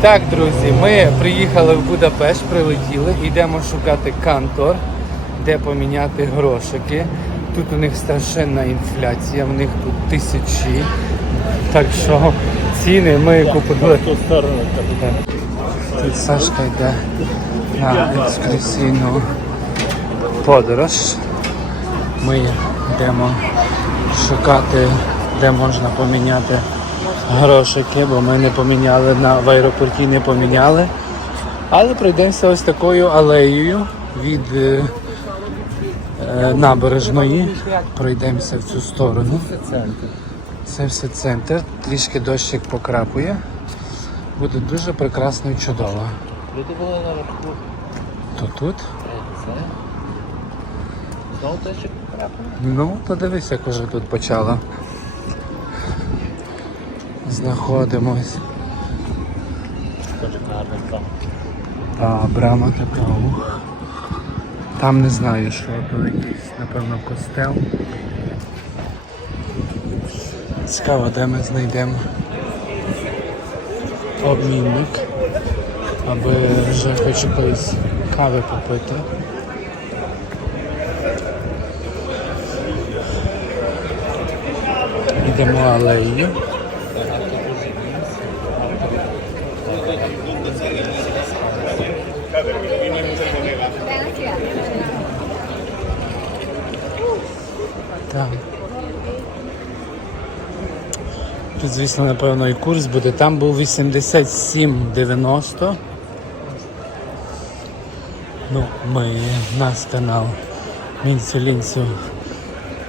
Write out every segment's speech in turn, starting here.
Так, друзі, ми приїхали в Будапешт, прилетіли, йдемо шукати кантор, де поміняти грошики. Тут у них страшенна інфляція, в них тут тисячі. Так що ціни ми купили. Тут Сашка йде на екскурсійну подорож. Ми йдемо шукати, де можна поміняти грошики, бо ми не поміняли на в аеропорті, не поміняли. Але пройдемося ось такою алеєю від е, е, набережної. Пройдемося в цю сторону. Це все центр. Трішки дощик покрапує. Буде дуже прекрасно і чудово. То тут. Що. Ну, то дивись, як уже тут почало. Знаходимось. Гарний брама така. Там не знаю, що то якийсь, напевно, костел. Цікаво, де ми знайдемо обмінник, аби вже хочу колись кави попити. Йдемо алеєю. Звісно, напевно, і курс буде. Там був 87,90. Ну, ми наш канал Мінцю-Лінцю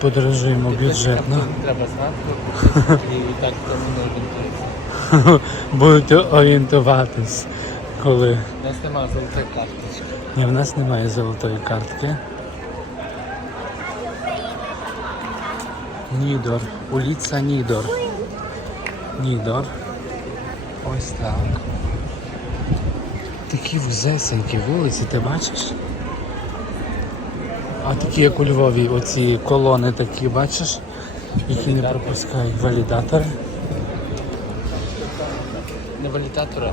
подорожуємо бюджетно. Треба знати. І так тому не орієнтується. Будуть орієнтуватись, коли. У нас немає золотої карточки. Ні, в нас немає золотої картки. Нідор. Уліця Нідор. Нідор. Ось так. Такі вузесенькі вулиці, ти бачиш? А такі, як у Львові, оці колони такі, бачиш, які не пропускають валідатори. Не валідатори,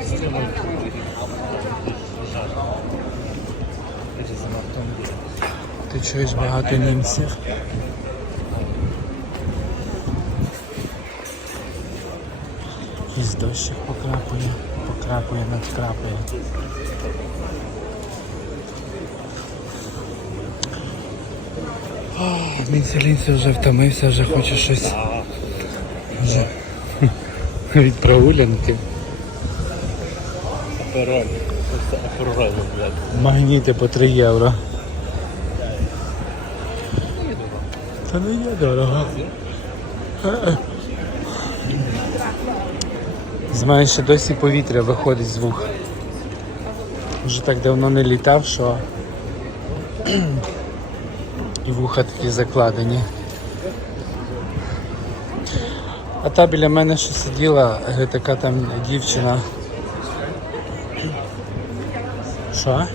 а стримують. Ти чуєш багато німців. Якийсь дощик покрапує, покрапує, надкрапує. Мінцелінці вже втомився, вже хоче щось. Вже. Від прогулянки. Апероль. Це апероль, блядь. Магніти по 3 євро. Та не є дорого. З мене ще досі повітря виходить з вух. Вже так давно не літав, що і вуха такі закладені. А та біля мене ще сиділа е, така там дівчина. Що? Що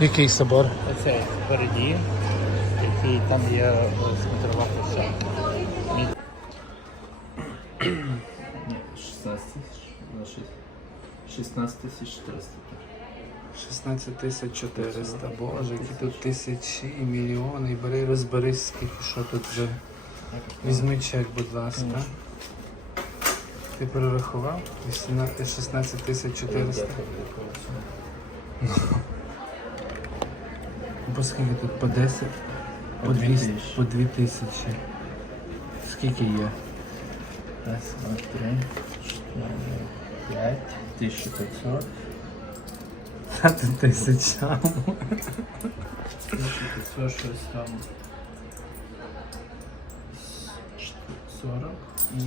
Який собор? Оце впереді, який там є е, смотрова площадка. Ні, 16 тисяч. 16 тисяч 400. 16 тисяч 400. Боже, які тут тисячі мільйони. І бери розберись, скільки що тут вже. Візьми чек, будь ласка. Ти перерахував? 18 16 тисяч 400. По скільки тут? По 10? По По 200, по 2 тисячі. Скільки є? Раз, два, три, чотири, п'ять, 1500. Та ти тисяча. 1500 щось там. 40 і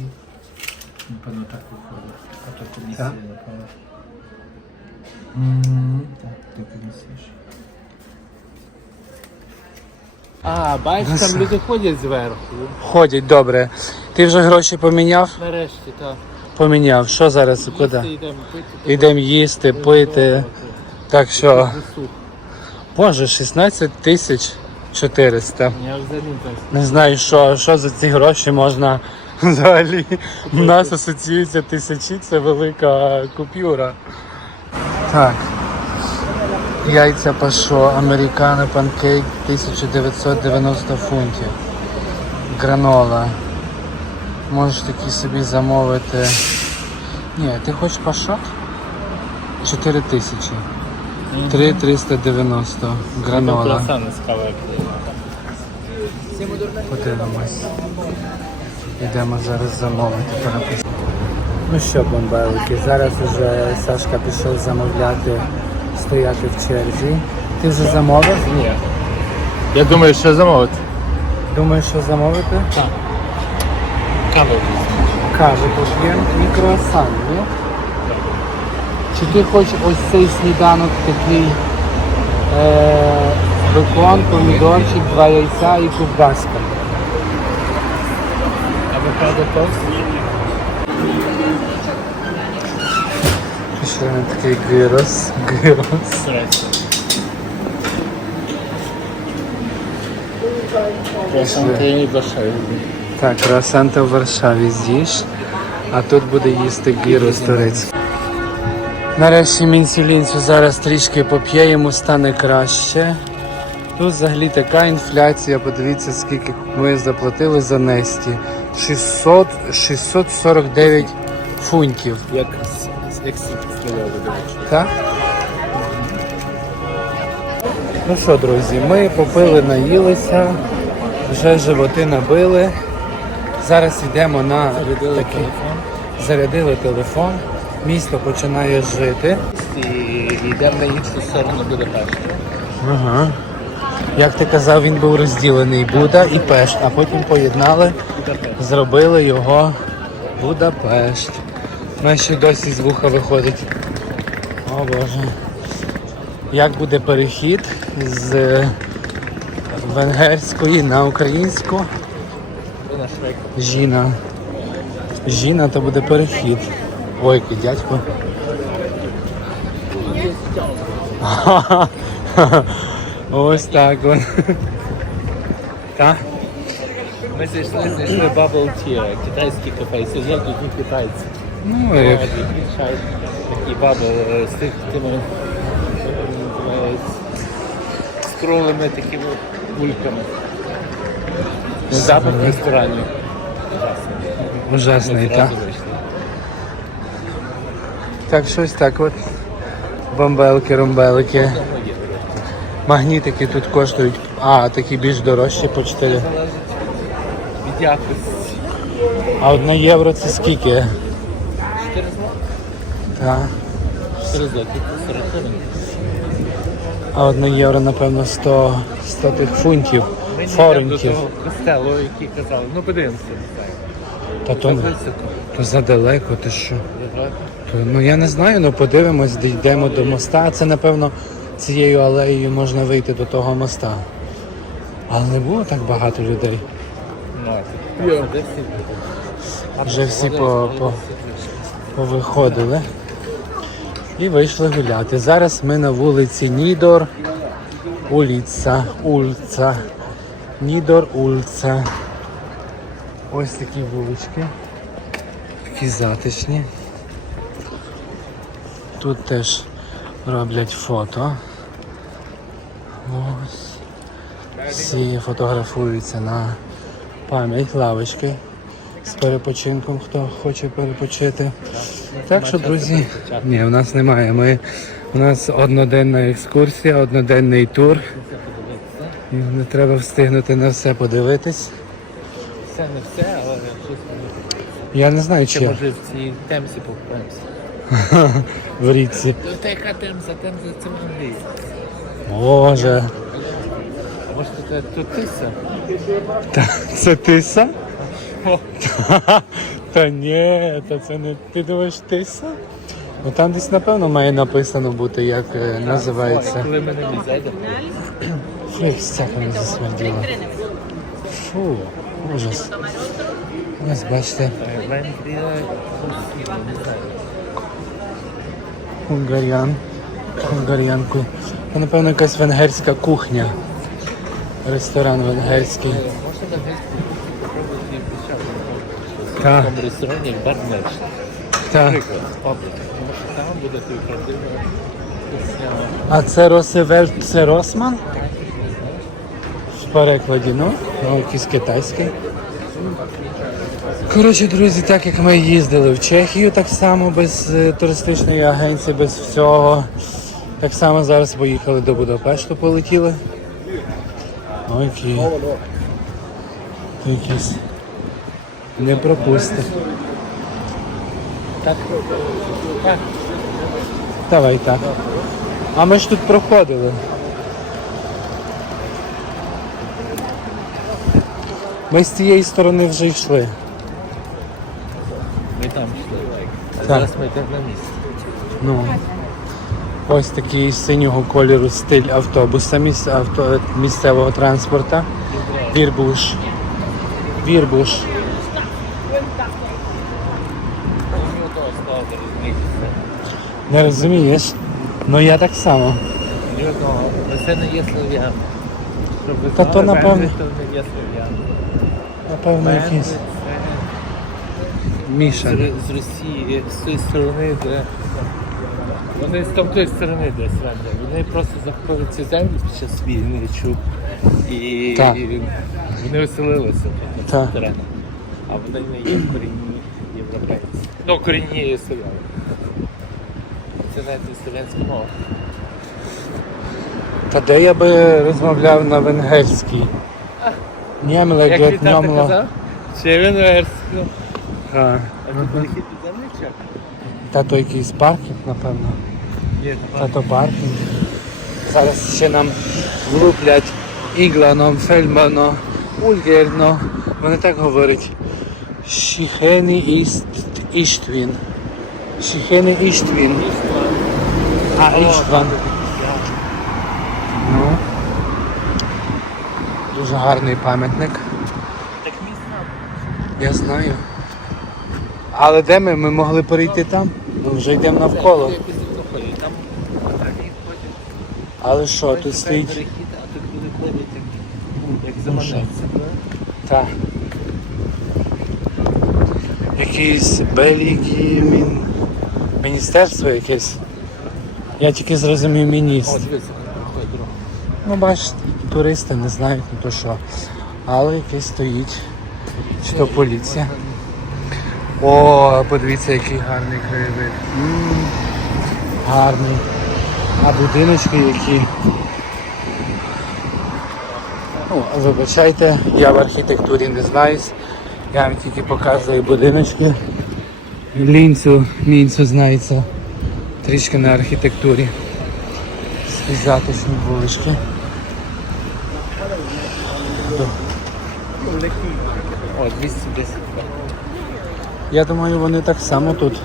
напевно так виходить. А то комісія, Так? напевно. Мгм. Так, то комісія. А, бачиш, там люди ходять зверху. Ходять, добре. Ти вже гроші поміняв? Нарешті, так. Поміняв. Що зараз? Куди? Йдемо їсти, пити. Так що, боже, 16 тисяч 400. Я взагалі так. Не знаю, що, що за ці гроші можна Взагалі, у нас асоціюється тисячі, це велика купюра. Так. Яйця пашо, американо панкейк 1990 фунтів. Гранола. Можеш такі собі замовити. Ні, ти хочеш пашот? 4 тисячі. 3 390 гранола. Подивимось. Йдемо зараз замовити перепис. Ну що, бомбелики, зараз вже Сашка пішов замовляти, стояти в черзі. Ти вже замовив? Ні. Я думаю, що замовити. Думаєш, що замовити? Так. Каву. Каву поп'ємо і круасан, ні? Чи ти хочеш ось цей сніданок такий е, бекон, помідорчик, два яйця і ковбаска? Авокадо тост. Ще один такий гирос. Гирос. Круасанки і башаю. Так, круасанти в Варшаві з'їж, а тут буде їсти гірос турецький. Нарешті мінсюлінцю зараз трішки поп'є, йому стане краще. Тут взагалі така інфляція, подивіться, скільки ми заплатили за Несті. 600, 649 фунтів. Як як до. Так? Ну що, друзі, ми попили, наїлися, вже животи набили. Зараз йдемо на Зарядили такий- телефон. зарядили телефон. Місто починає жити. І йдемо на іншу сторону Будапешта. Ага. Як ти казав, він був розділений Буда і Пешт, а потім поєднали, Будапешт. зробили його Будапешт. Ну, ще досі з вуха виходить. О Боже. Як буде перехід з венгерської на українську? Жіна. Жіна то буде перехід. Ой, який дядько. Ось так. Так? Ми зайшли, знайшли Bubble Tea, китайський кафе. Сидять тут китайці. Ну, як... Такий бабл е, з тих тими е, з- круглими такими бульками. Запах ресторальний. ужасний, так? Так, щось так от. Бомбелки, ромбелики. Магнітики тут коштують. А, такі більш дорожчі по 4. Від якості. А одна євро це скільки? 4 злоти? Так. 4 злоти, 40 гривень. А одна євро, напевно, 100, 100 тих фунтів. Ми не йдемо до Форентів. того костелу, який казали. Ну подивимося. Та то, то задалеко, ти що? То, Ну я не знаю, ну подивимось, дійдемо до моста. Це напевно цією алеєю можна вийти до того моста. Але не було так багато людей. Ну, Вже всі по- по- Повиходили і вийшли гуляти. Зараз ми на вулиці Нідор Уліца. Ульца. Нідор Ульца. Ось такі вулички. Такі затишні. Тут теж роблять фото. Ось. Всі фотографуються на пам'ять лавочки з перепочинком, хто хоче перепочити. Так що, друзі, ні, у нас немає. Ми, у нас одноденна екскурсія, одноденний тур. І Не треба встигнути на все подивитись. Все не все, але щось не Я не знаю, Ще чи може в цій темсі покупаємося. в річці. Та яка темза, темза це в Англії. Боже. А може тут, тут тиса? Та, це тиса? Та ні, та це не ти думаєш тиса? Ну там десь напевно має написано бути, як е, називається. Коли ми мій зайдемо. Як не засмерділо. Фу, ужас. Ось бачите. Унгарян. Унгарянку. Це, напевно, якась венгерська кухня. Ресторан венгерський. Почати. в ресторані, бар Так. Там буде той правдива кухня. А це Росевельт, це Росман? В перекладі, ну, ну якийсь китайський. Коротше, друзі, так як ми їздили в Чехію, так само без е, туристичної агенції, без всього. Так само зараз поїхали до Будапешту, полетіли. Ну, які. Якісь. Не пропусти. Так. Так. Давай так. А ми ж тут проходили. Ми з цієї сторони вже йшли. Ми там йшли. А Так. зараз ми йдемо на місце. Ну. Ось такий синього кольору стиль автобуса міс- авто, місцевого транспорту. Вірбуш. Вірбуш. Не розумієш? Ну я так само. Це не є слов'ян. Та то, напевно- Венгри не є слов'ян. Напевно, якийсь Міша. з, з Росії, з тої сторони, де вони з тамтої сторони десь венгри. Вони просто захопили ці землі під час війни, я чув. І Так. вони оселилися тут Так. на цих теренах. А вони не є корінні європейці. Ну, корінні селяни. Це навіть не слов'янська мова. Та де я би розмовляв на венгерській? Нємле, Як твій тато ньомло. казав? Чи венгерську? А, тут перехід від землі чи? Та то якийсь паркінг, напевно. Ні, Та то паркінг. Зараз ще нам влуплять іглано, фельмано, ульгерно. Вони так говорять. Шіхені іст іштвін. Шіхені іштвін. А, іштван. Ну. Дуже гарний пам'ятник. Так місце. Я знаю. Але де ми? Ми могли перейти там? Ми вже йдемо навколо. Але що, тут стоїть. як, як заманеться. Так. Якийсь Бельгії, мін... міністерство якесь. Я тільки зрозумів міністр. Ну бач, туристи не знають ну то що. Але якийсь стоїть. Чи то поліція. О, подивіться, який гарний краєвид. Гарний. А будиночки які. Ну, вибачайте, я в архітектурі не знаюсь. Я вам тільки показую будиночки. Лінцю, мінцю знається трішки на архітектурі. Ці затишні вулички. О, 210. Я думаю, вони так само тут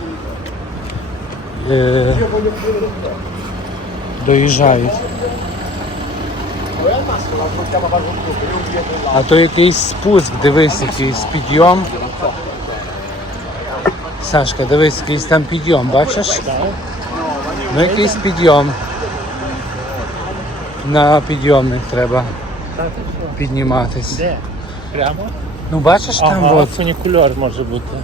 е, доїжджають. А то якийсь спуск, дивись, якийсь підйом. Сашка, дивись, якийсь там підйом, бачиш? Ну якийсь підйом. На підйомник треба підніматись. Де? Прямо? Ну бачиш там Ага, от. фунікульор може бути.